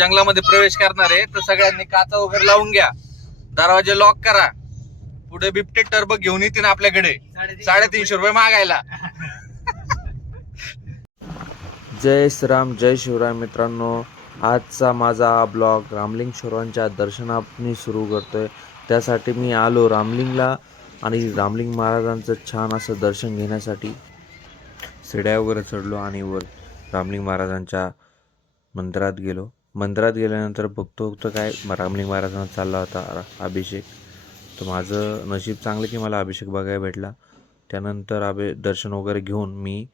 जंगलामध्ये प्रवेश करणार आहे तर सगळ्यांनी काचा वगैरे लावून घ्या, दरवाजे लॉक करा. पुढे बिबटे टर्ब घेऊन येतील आपल्याकडे 350 रुपये मागायला. जय श्रीराम, जय शिवराय मित्रांनो. आजचा माझा हा ब्लॉग रामलिंग शिवरायांच्या दर्शनाने सुरू करतोय. त्यासाठी मी आलो रामलिंगला आणि रामलिंग महाराजांचं छान असं दर्शन घेण्यासाठी शिड्या वगैरे चढलो आणि वर रामलिंग महाराजांच्या मंदिरात गेलो. मंदिरात गेल्यानंतर बघतो तर काय रामलिंग महाराजांना चालला होता अभिषेक. तर माझं नशीब चांगलं की मला अभिषेक बघायला भेटला. त्यानंतर दर्शन वगैरे घेऊन मी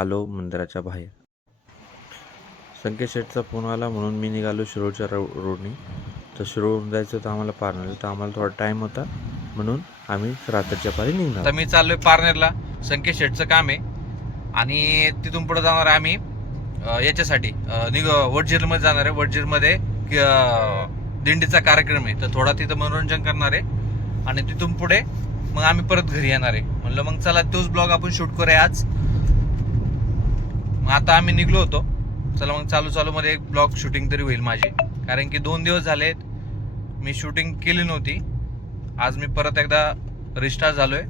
आलो मंदिराच्या बाहेर. संकेत शेठचा फोन आला म्हणून मी निघालो शिरोडच्या रोडनी. तर शिरोडून जायचं तर आम्हाला पारनेर, तर आम्हाला थोडा टाईम होता म्हणून आम्ही रात्रीच्या पारी निघणार. तर मी चाललोय पारनेरला, संकेत शेठचं काम आहे आणि तिथून पुढे जाणार आहे आम्ही याच्यासाठी वडझिरमध्ये जाणार आहे. वडझिरमध्ये दिंडीचा कार्यक्रम आहे, तर थोडा तिथं मनोरंजन करणार आहे आणि तिथून पुढे मग आम्ही परत घरी येणार आहे. म्हणलं मग चला तोच ब्लॉग आपण शूट करूया आज. मग आता आम्ही निघलो होतो, चला मग चालू मध्ये एक ब्लॉग शूटिंग तरी होईल माझी, कारण की 2 दिवस झाले मी शूटिंग केली नव्हती. आज मी परत एकदा रिस्टार्ट झालोय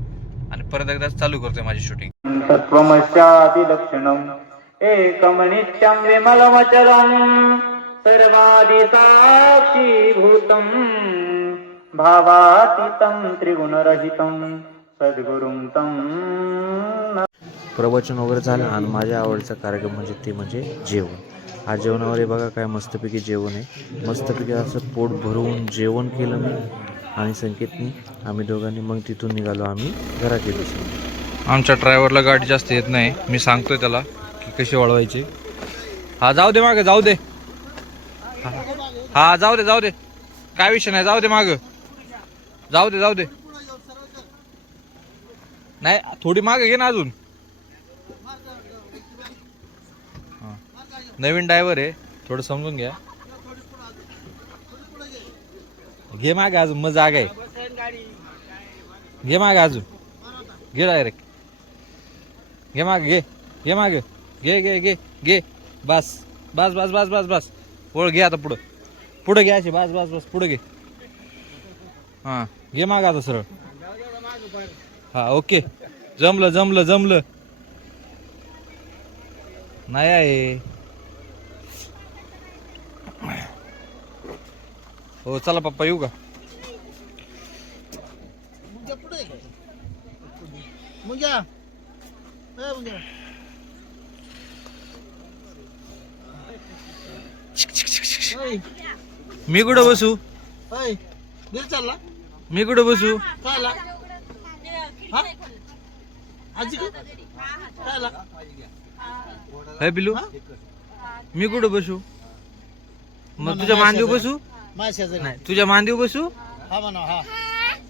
आणि परत एकदा चालू करतोय माझी शूटिंग. तत्त्वमस्यादिलक्षणम् एकं नित्यं विमलमचलं सर्वादि साक्षीभूतं भावातीतं त्रिगुणरहितं सद्गुरुं तं. प्रवचन वगैरे झालं आणि माझ्या आवडीचा कार्यक्रम म्हणजे जेवण. आज जेवणावर बघा काय मस्तपैकी जेवण आहे. मस्तपैकी असं पोट भरून जेवण केलं मी आणि संकेतनी, आम्ही दोघांनी. मग तिथून निघालो आम्ही घरात येतो. आमच्या ड्रायव्हरला गाडी जास्त येत नाही, मी सांगतोय त्याला की कशी वळवायची. हा जाऊ दे मागं, जाऊ दे. हा जाऊ दे, काय विषय नाही, जाऊ दे मागं, जाऊ दे. नाही थोडी मागं घे ना अजून. नवीन ड्रायव्हर आहे, थोडं समजून घ्या. घे मागे अजून, मग जागा आहे. घे मागे अजून, घे डायरेक्ट, घे मागे, घे मागे, घे. बस. वळ घे आता पुढं घे अशी. बस पुढं घे. हा घे मागे आता सरळ. हा ओके, जमलं. नाही आहे. हो चला पप्पा येऊ का? मी कुठं बसू? काय पिलू? मी कुठं बसू? मग तुझ्या मांडीव बसू? नाही तुझ्या मांडीव बसू?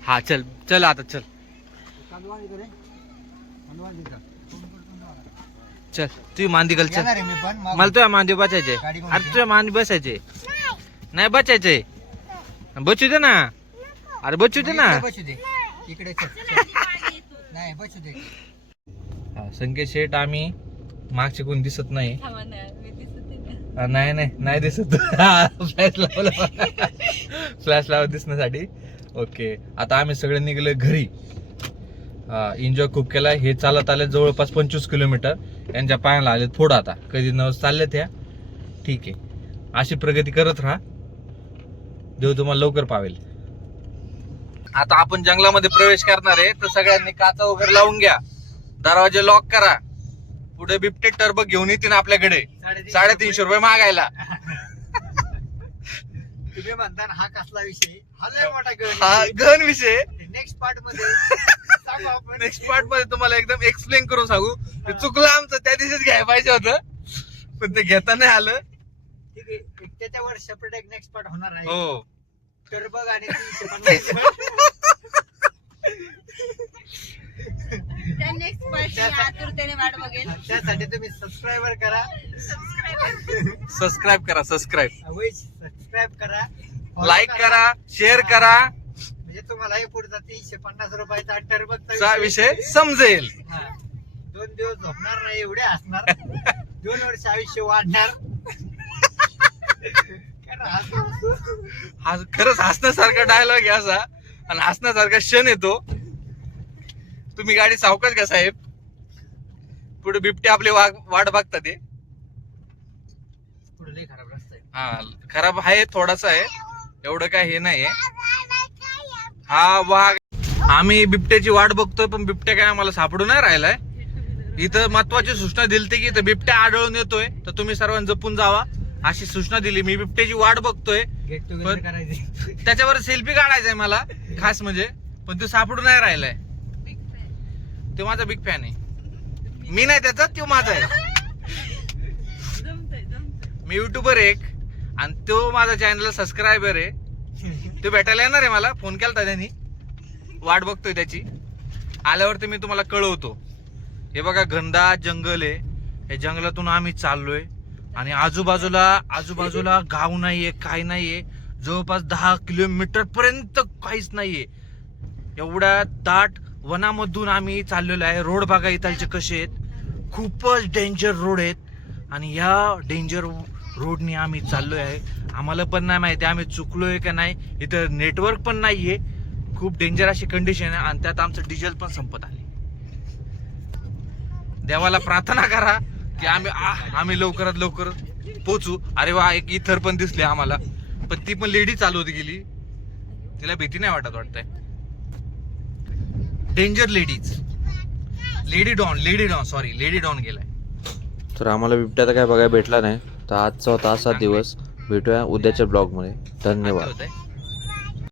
हा चल आता चल तुझी मांदी घाल. चल मला तुझ्या मांदी बसायचे. अरे तुझ्या मांदी बसायचे नाही, बचायचे. बचू दे ना, अरे बचू दे ना. संकेत शेठ आम्ही मागचे कोण दिसत नाही. नाही दिसत. फ्लॅश लावला दिसण्यासाठी. ओके, आता आम्ही सगळे निघले घरी. एन्जॉय खूप केला. हे चालत आले जवळपास 25 किलोमीटर. यांच्या पायाला आले फोड. आता कधी नवस चालले त्या. ठीक आहे, अशी प्रगती करत राहा, देव तुम्हाला लवकर पावेल. आता आपण जंगलामध्ये प्रवेश करणार आहे तर सगळ्यांनी काचा वगैरे लावून घ्या, दरवाजे लॉक करा. पुढे बिबटे टर्ब घेऊन येतील आपल्याकडे 350 रुपये मागायला. तुम्ही म्हणता हा कसला विषय? हा लय मोठा हा गहन विषय. नेक्स्ट पार्ट मध्ये सांगू आपण. नेक्स्ट पार्ट मध्ये तुम्हाला एकदम एक्सप्लेन करून सांगू. ते चुकलं आमचं, त्या दिवशीच घ्यायला पाहिजे होतं पण ते घेता नाही आलं. ठीक आहे, त्याच्यावर सेपरेट एक नेक्स्ट पार्ट होणार आहे. हो टर्बग आणि त्यासाठी तुम्ही सबस्क्राईब करा, लाईक करा, शेअर करा, म्हणजे तुम्हाला हे पुढचा 350 रुपयाचा टर्बगचा विषय समजेल. 2 दिवस झोपणार नाही, एवढे असणार. 2 वर्ष आयुष्य वाढणार. खरंच हसण्यासारखा डायलॉग आहे असा आणि हसण्यासारखा क्षण येतो. तुम्ही गाडी सावकाश घ्या साहेब, पुढे बिबटे आपले वाट बघतात ते. पुढे लय खराब रस्ता आहे. हा खराब आहे, थोडासा आहे, एवढं काय हे नाहीये. हा वाघ, आम्ही बिबट्याची वाट बघतोय पण बिबट्या काय आम्हाला सापडून नाही राहिलाय. इथं महत्वाची सूचना दिली की इथं बिबट्या आढळून येतोय, तर तुम्ही सर्वांनी जपून जावा अशी सूचना दिली. मी बिबट्याची वाट बघतोय, गेट टुगेदर करायचे. त्याच्यावर सेल्फी काढायचंय मला खास म्हणजे, पण तो सापडून नाही राहिलाय. तो माझा बिग फॅन आहे. मी नाही त्याचा, तो माझा आहे. मी युट्यूबर एक आणि तो माझा चॅनल सबस्क्रायबर आहे. तो भेटायला येणार आहे, मला फोन केला त्यांनी, वाट बघतोय त्याची. आल्यावरती मी तुम्हाला कळवतो. हे बघा घनदाट जंगल आहे, हे जंगलातून आम्ही चाललोय आणि आजूबाजूला गाव नाहीये, काय नाहीये. जवळपास 10 किलोमीटर पर्यंत काहीच नाहीये. एवढ्या दाट वनामधून आम्ही चाललेलो आहे. रोड बघा इथालचे कसे आहेत, खूपच डेंजर रोड आहेत आणि या डेंजर रोडने आम्ही चाललोय आहे. आम्हाला पण नाही माहिती आम्ही चुकलोय का नाही. इथं नेटवर्क पण नाहीये, खूप डेंजर अशी कंडिशन आहे आणि त्यात आमचं डिझेल पण संपत आले. देवाला प्रार्थना करा की आम्ही लवकरात लवकर पोहोचू. अरे वा, एक इथर पण दिसली आम्हाला, पण ती पण लेडी चालवत गेली. तिला भीती नाही वाटतंय. डेंजर लेडी डॉन गेलाय. तर आम्हाला बिबट्या तर काय बघायला भेटला नाही. तर आजचा होता असा दिवस. भेटूया उद्याच्या ब्लॉगमध्ये. धन्यवाद. होतंय